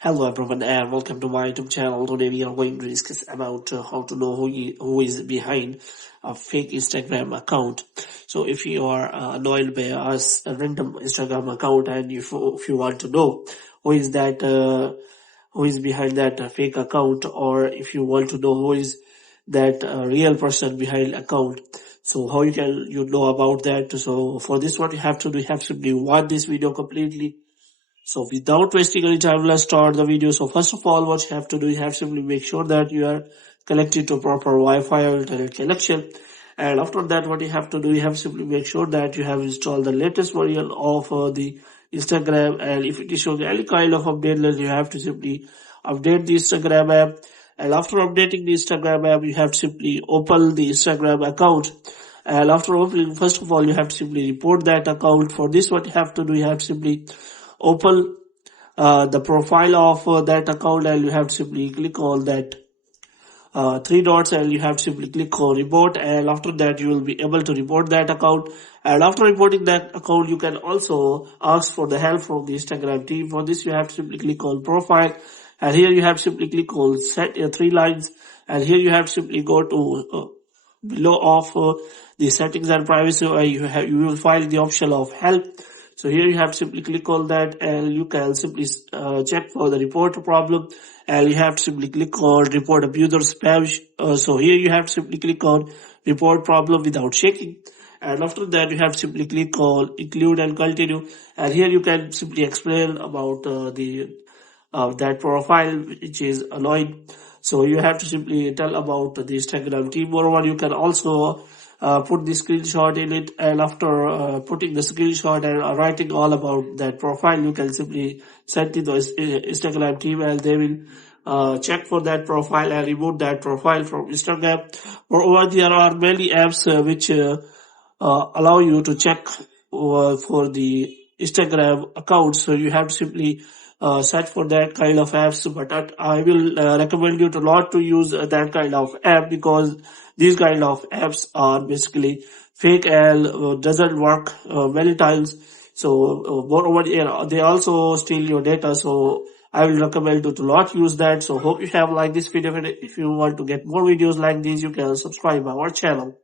Hello everyone and welcome to my YouTube channel. Today we are going to discuss about how to know who is behind a fake Instagram account. So if you are annoyed by a random Instagram account and if you want to know who is that who is behind that fake account, or if you want to know who is that real person behind account, so how you know about that. So for this, what you have to do, you have to watch this video completely. So without wasting any time, let's start the video. So first of all, what you have to do, you have to simply make sure that you are connected to proper Wi-Fi or internet connection. And after that, what you have to do, you have to simply make sure that you have installed the latest version of the Instagram. And if it is showing any kind of update, then you have to simply update the Instagram app. And after updating the Instagram app, you have to simply open the Instagram account. And after opening, first of all, you have to simply report that account. For this, what you have to do, you have to simply open the profile of that account, and you have to simply click on that three dots, and you have to simply click on report. And after that, you will be able to report that account. And after reporting that account, you can also ask for the help from the Instagram team. For this, you have to simply click on profile, and here you have to simply click on set three lines, and here you have to simply go to below of the settings and privacy, you will find the option of help. So here you have to simply click on that, and you can simply check for the report problem, and you have to simply click on report abuser spam. So here you have to simply click on report problem without checking, and after that you have to simply click on include and continue, and here you can simply explain about that profile which is annoying. So you have to simply tell about the Instagram team. Moreover, you can also put the screenshot in it, and after putting the screenshot and writing all about that profile, you can simply send it to the Instagram team, and they will check for that profile and remove that profile from Instagram. Moreover, there are many apps which allow you to check for the Instagram account. So you have to simply search for that kind of apps, but I will recommend you to not to use that kind of app, because these kind of apps are basically fake and doesn't work many times. So moreover, they also steal your data. So I will recommend you to not use that. So hope you have liked this video. If you want to get more videos like these, you can subscribe our channel.